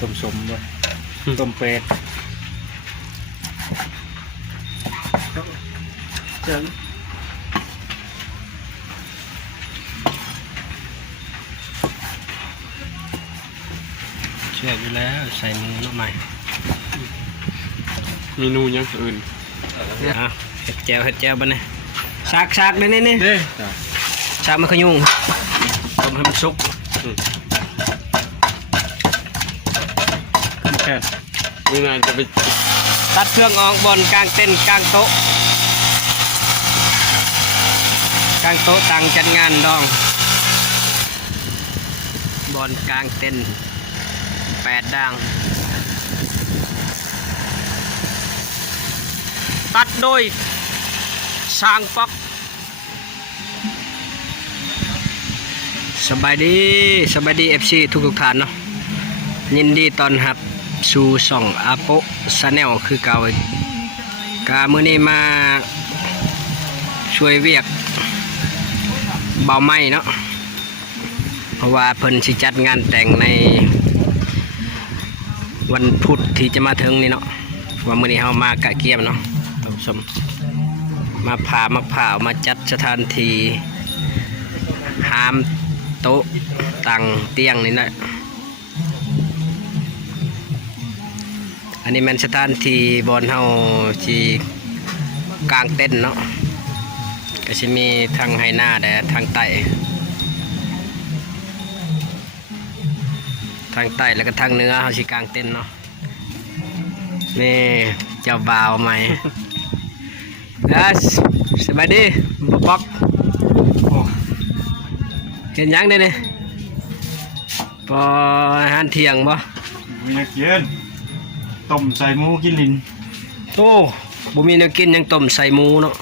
ต้มสมบ่ต้มเป็ดเชิญเชื่ออยู่แล้วใส่มือหน่อไม้เมนูยังอื่นเห็ดแจ่วบ้านนี่ซากนี่นี่เด้ซากมันขยุ่งต้มให้มันสุกแค่นี่นายจะไปตัดเครื่องออกบนกลางเต็นท์กลางโต๊ะตั้งจัดงานดองบนกลางเต็นท์8 ดังตัดโดยสร้างป๊อกสบายดีFC ทุกท่านเนาะยินดีตอนรับสู่ช่องอาโปชาแนลคือเก่ากามื้อนี้มาช่วยเวียกเบาไม้เนาะเพราะว่าเพิ่นสิจัดงานแต่งในวันพุธที่จะมาถึงนี่เนาะว่ามื้อนี้เฮามากะเกียมเนาะท่านผู้ชมมาผ่ามะพร้าวมาจัดสถานที่หามโต๊ะตั้งเตียงนี่นะอันนี้มันสถานที่บอนเฮาที่กลางเต้นเนาะก็จะมีทางไฮนาแต่ทางใต้แล้วก็ทางเหนือเฮาสิกลางเต้นเนาะนี่เจ้าบ่าวใหม่สบายดีบอกเห็นยังได้เนี่ยพออาหารเที่ยงบ่มีนักเรียนต้มใส่หมูกินลิ้นโอ้บ่มีแนวกินยังต้มใส่หมูเนาะ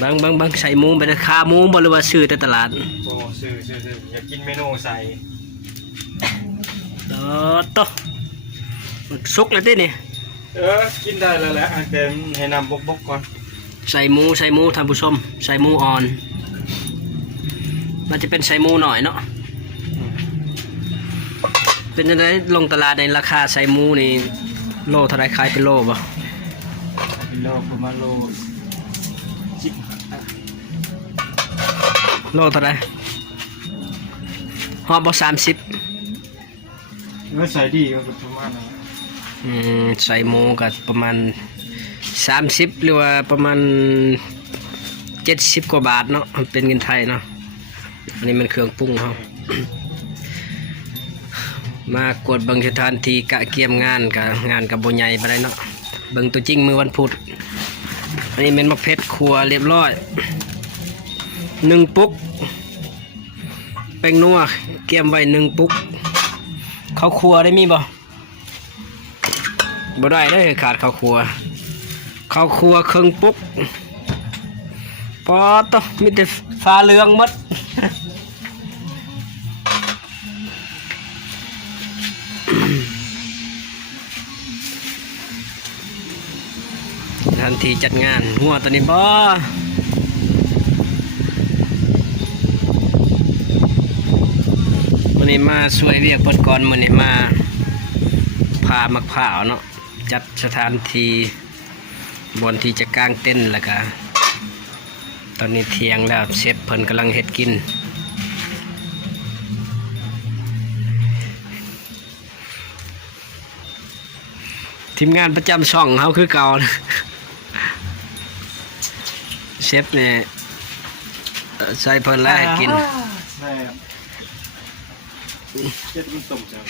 บางใส่หมูไปคาหมูบ่หรือว่าซื้อแต่ตลาดโอ้ซื้ออยากกินเมนูใส่โตสุกแล้วตินี่กินได้แล้วแหละเดี๋ยวให้นำบกก่อนใส่หมูท่านผู้ชมใส่หมูอ่อนมันจะเป็นใส่หมูหน่อยเนาะเป็นยังไงลงตลาดในราคาใส่หมูนี่โลเท่าไรขายเป็นโลป่ะเป็นโลประมาณโลเท่าไรห่อบ่30ใส่ดีก็ประมาณใส่หมูก็ประมาณ30หรือว่าประมาณ70 กว่าบาทเนาะเป็นเงินไทยเนาะอันนี้มันเครื่องปรุงเขามากดบังสถานที่กะเกียมงานกับโบใหญ่ไปเลยเนาะเบิ่งตัวจริงมือวันพุธอันนี้เป็นมะเพ็ดครัวเรียบร้อย1 ปุ๊กแป้งนัวเกียมไว้1 ปุ๊กข้าวครัวได้มีบ่ได้เลยขาดข้าวครัวครึ่งปุ๊กปอตมีแต่ฟ้าเหลืองหมดทันทีจัดงานงัวตัวนี้บ่วันนี้มาช่วยเรียกเปิดก่อนวันนี้มาพามะพร้าวเนาะจัดสถานที่บนที่จะกางเต้นแล้วก็ตอนนี้เที่ยงแล้วเชฟเพิ่นกำลังเฮ็ดกินทีมงานประจำช่องเขาคือเก่าเชฟเนี่ยใส่เพิ่นแล้วให้กินเจ็ดมันต้มจาก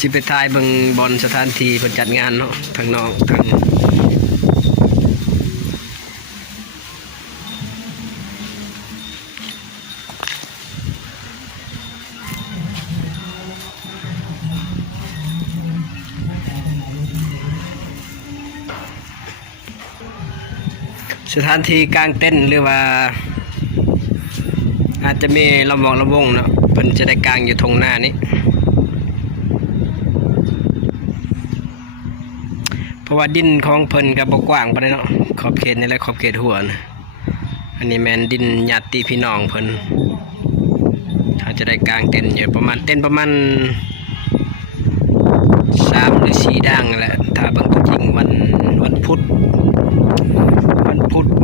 ที่ไปถ่ายเบิ่งบอลสถานที่เพิ่นจัดงานเนาะทางนอกทางสถานที่กลางเต้นหรือว่าอาจจะมีระวงเนาะเพิ่นจะได้กลางอยู่ตรงหน้านี้เพราะว่าดินของเพิ่นกับบกว้างไปเลยเนาะขอบเขตนี่แหละขอบเขตหัวนะ อันนี้แมนดินญาติพี่น้องเพิ่นเขาจะได้กางเต็นท์อยู่ประมาณ3 หรือ 4ดังแหละถ้าเบิ่งตัวจริงวันพุธ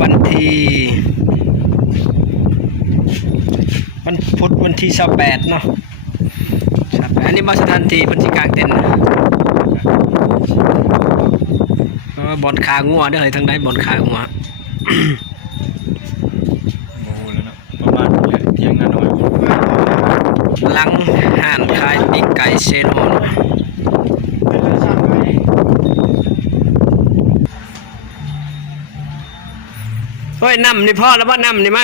วันที่28เนาะ28อันนี้บ่สถานที่เพิ่นสิกางเต็นท์บ่อนขางัวเด้อเฮ้ยทางใดบ่อนขางัว โอ้แล้วเนาะประมาณเลยเที่ยงกันหน่อย หลังห้านขายปีกไก่เซโนนเฮ้ยน้ำนี่พ่อแล้วว่าน้ำนี่ไหม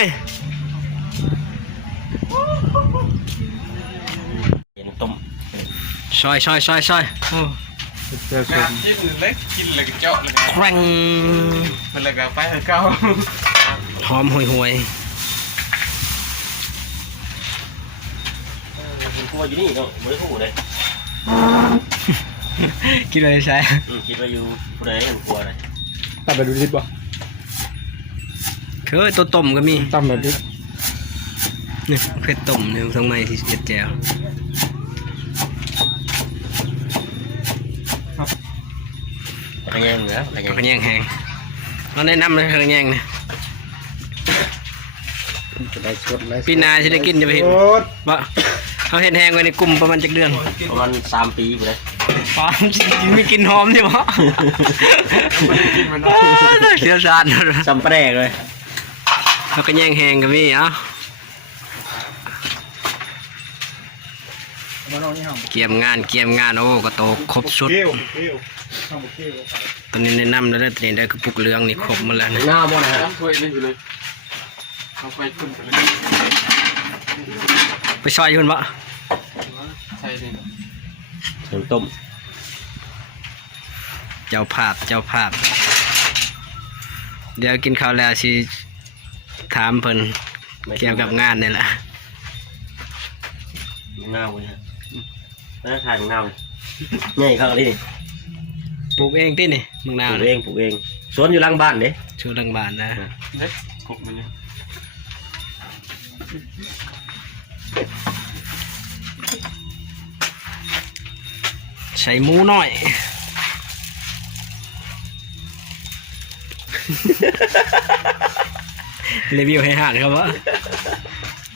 เห็นต้ม ซอยโอ้ เจอคน กินเล็กกินเลยเจาะเลย แคร่ง มันเลยก็ไปให้เก้า หอมห่วย เห็นกลัวอยู่นี่เนาะไม่ได้พูดเลย ๆกินอะไรใช่ คิดว่าอยู่ผู้ใดเห็นกลัวเลย ตับแบบดูดิบป่ะ เคยตัวต้มก็มี ตับแบบดิบ นี่เคยต้มเนี่ยทำไมที่เจ็ดแจว ขยันเหรอขยัน ขะแยงแห้งเราแนะนำเลยขะแยงเนี่ย จะได้ชดได้ ปีหนาจะได้กินจะไปเห็นบ่เขาเห็นแห้งไว้ในกลุ่มประมาณจักเดือน ประมาณ3 ปีไปเลย หอมมีกลินหอมใช่ไหมเสียสาร ซ้ำแปรกเลย เขาก็แย่งแหงกับพี่เอ้าเกี่ยมงานโอ้ก็โตครบสุดตอนนี้แนะนำแล้วได้ตอนนี้ได้กระปุกเหลืองนี่ครบหมาแล้วนะ หน้าบ่นะฮะ ถ้วยนี่อยู่เลยเอาไปขึ้นไปเลย ไปซอยอยู่คนบ่ ใช่ดิ เห็นต้ม เจ้าภาพเดี๋ยวกินข้าวแล้วสิถามเพิ่นเกี่ยวกับงานนี่แหละ หน้าบ่ฮะน่าทานหน้าเลยง่ายเข้าดิ ปลูกเองตินี่มึง ป นาว ลูกเองสวนอยู่หลังบ้านเด้ ชูหลังบ้านนะ เล็กกบมันเนี่ย ใส่หมูหน่อย รีวิวให้ห่านครับว่า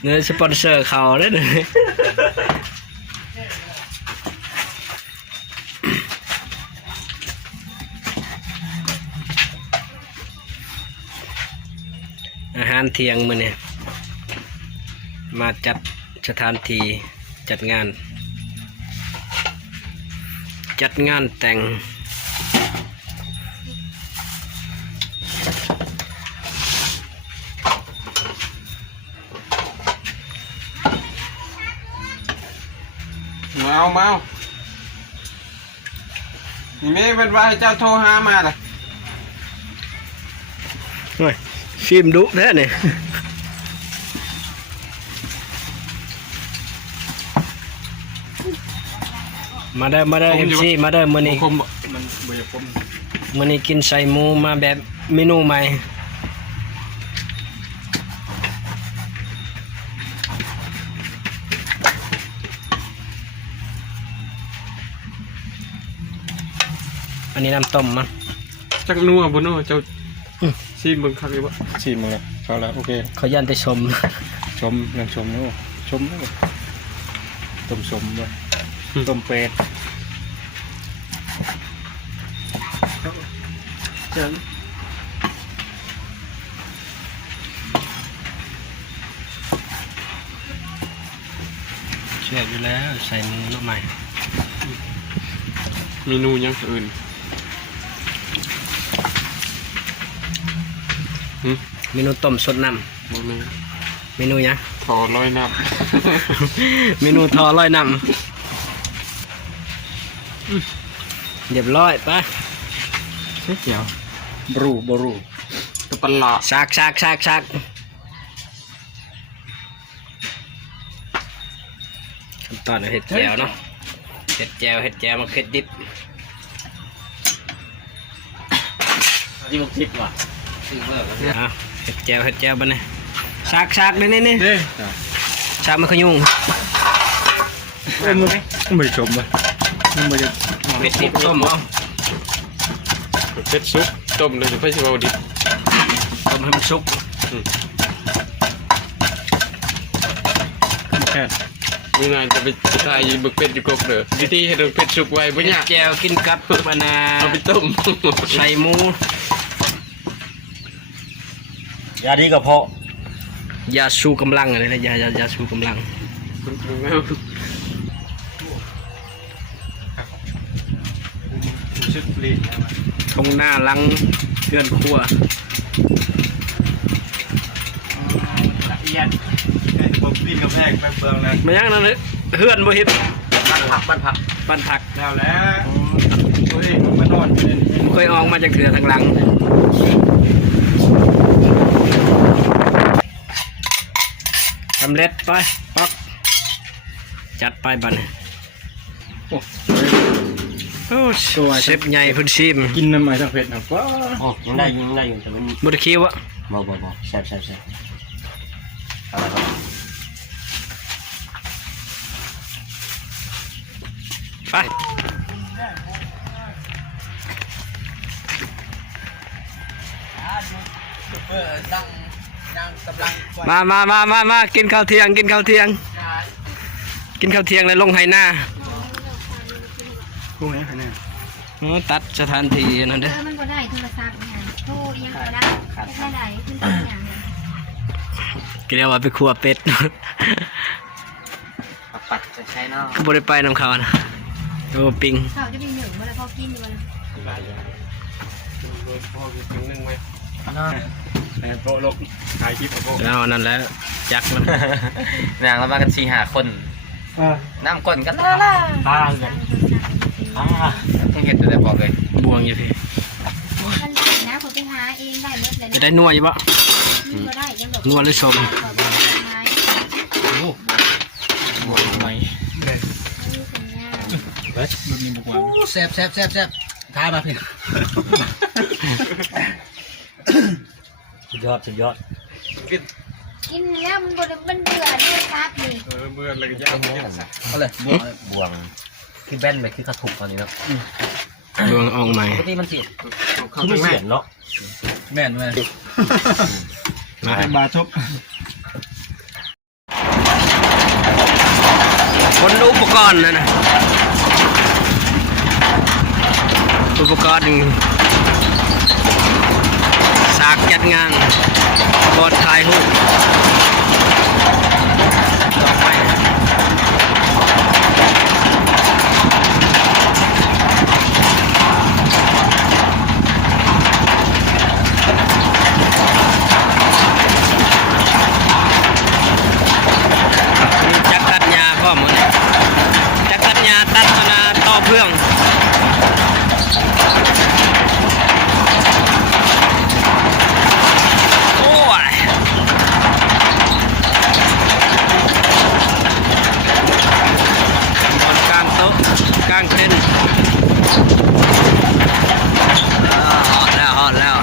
เนื้อสปอนเซอร์เขาได้เลยอาหารเที่ยงมื้อนี้มาจัดสถานที่จัดงานแต่งมาเอานี่ไม่เป็นว่าเจ้าโทรหามาล่ะ เฮ้ยฟิล์มดุแท้เนี่ยมาเด้อเอ็มซีมาเด้อมื้อนี้ คมมันบ่อยากคม มื้อนี้กินใส่หมูมาแบบเมนูใหม่อันนี้น้ำต้มมั้ง จักนัวบ่นัวเจ้าซีเบิ่งคักอยู่บ่ ชิมมึงเลยเขาแล้วโอเค เขาย่านไปชม ชมยังชมนะชมนะต้มชมด้วยต้มเป็ด เจิน เชื่ออยู่แล้วใส่หมูหน่อใหม่ เมนูยังอื่น เมนูต้มสดน้ บ่มี ำเมนูหยัง ขอร้อยน้ เมนูทอร้อยน้ำเรียบร้อยไป เกี่ยวบรู ำตัวปลา ชักขั้นตอนเห็ดแจวเนาะเห็ดแจวมาเผ็ดดิบ ที่มันคิดว่ะ อ่ะ เฮ็ดแจวบัดนี้ซากนี่ เด้อ ซากมันขยุ่ง มันไม่ชมบ่มันไม่จะ เม็ดดิบต้มเอา เป็ดซุปต้มเลยจะไปสิเอาดิ ต้มให้มันสุก แค่ มื้อนั้นจะไปถ่ายบึกเป็ดอยู่กบเด้อวิธีเฮ็ดเป็ดสุกไว้บ่ยาก แจวกินกับบันนา เอาไปต้ม ใส่หมู ยาดีกับเพาะ ยาชูกำลังอะไรนะยาชูกำลังทงหน้าหลังเรือนครัว ละเอียดผมปีนกระแพงแป๊บเบืองนะ มายังนั่นเลยเฮือนบ่เฮ็ด บ้านผัก ปันผัก แล้วเฮ้ยมานอนอยู่ในนี้ เคยออกมาจากเถือทางหลังสำเร็จไปปักจัดไปบัดนี้ โอ้ โอ้เชฟใหญ่เพุ่นชิม กินน้ำมันทั้งเผ็ดนะว้า โอ้ยังได้อยู่แต่มัน บ่ได้คิวอะ บ่แซ่บอะไรครับ ไปมากินข้าวเที่ยงกินข้าวเที่ยงแล้วลงไหหน้า คู่ไหนคะเนี่ย ตัดสถานที่นั่นเด้อ มันบ่ได้โทรศัพท์ไงโทรยังบ่ได้แค่ไหนขึ้นเป็นอย่างนี้ ก็เรียกว่าไปครัวเป็ด ปัดจะใช้เนาะ ก็บ่ได้ไปนำเขานะโอ้ปิง เขาจะมีหนึ่งเวลาพอกินอยู่วัน แต่โปะลกถ่ายคลิปโปะ แล้วนั่นแหล้วจักมัน นางเรามากัน4-5 คนน้ำก้นกันล่ะตากันต้องเห็นแต่บอกเลย บวงอยู่พี่ มันได้นะผมไปหาเองได้หมดเลย จะได้นัวอยู่บ่ ก็ได้ยังแบบ นัวหรือสม บวกไหม แซ่บท้ายมาพี่สุดยอด กินแล้วมันบ่ได้มันเบื่อด้วยครับนี่ เมื่อแล้วก็ย่าง เอาเลยบวงคือแบนไปคือกระถุกตอนนี้เนาะ บวงออกใหม่ ปกติมันสิ เข้า คือ ทาง ไม่ แม่ เสียนเนาะแม่น มา บาทบ คนอุปกรณ์นะอุปกรณ์สากจัดงานบอดถ่ายรูปต่อไปจักตัดหญ้าพร้อมหมดเลยจักตัดหญ้าตัดนาต่อเพื่องโอ้ยบนกลางโต๊ะกลางเต็นท์ฮอตแล้ว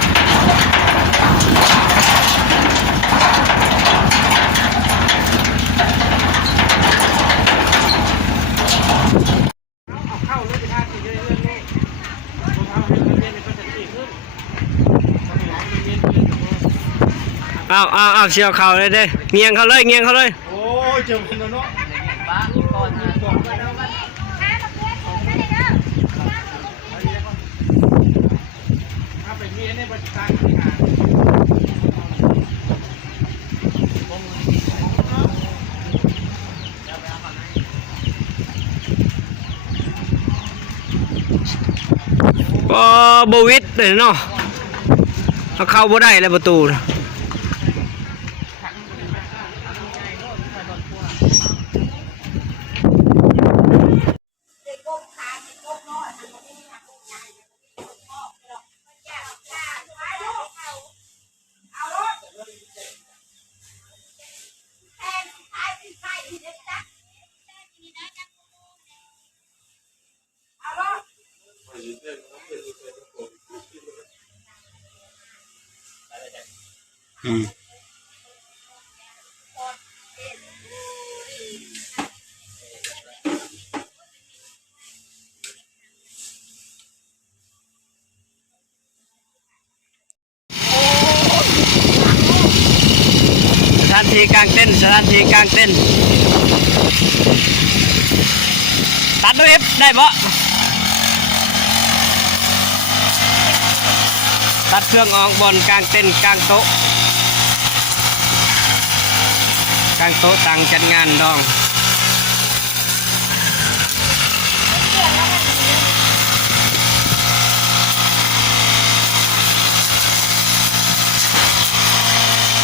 เอาเชียวเข่าเลยเด้เงียงเขาเลย โอ้ยเจ้าคนเนาะ ก็บวิดเลยเนาะเอาเข้าบ่ได้แล้วประตูน่ะ อืมสถานที่กลางเต้นตัดด้วยเอฟได้ปะตัดเครื่องออกบนกลางเต้นกลางโต๊ะต่างจัดงานดอง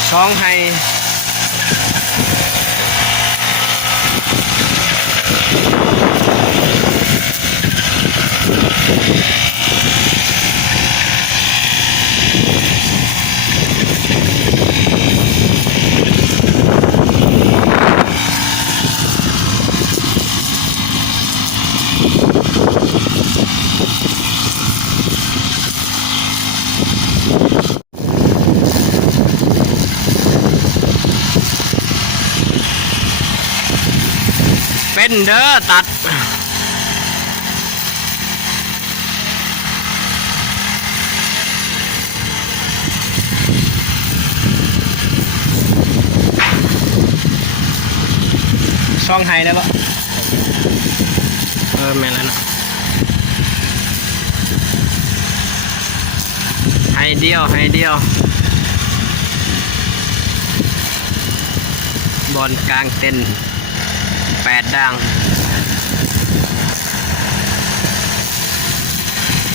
ช่องให้เป็นเด้อตัดช่องไฮได้ปะแม่นแล้วนะไฮเดียวบอลกลางเต้น8ดัง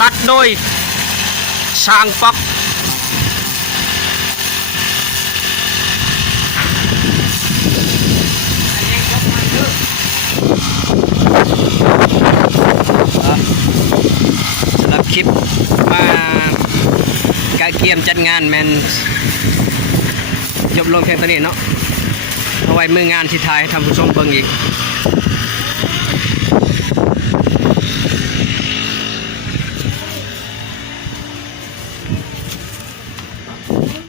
ตัดโดยช่างป๊อกสำหรับคลิปมากะเกียมจัดงานแมนจบลงเพียงเท่านี้เนาะเอาไว้มืองานที่ไทยทำผู้ชมเบิ่งอีก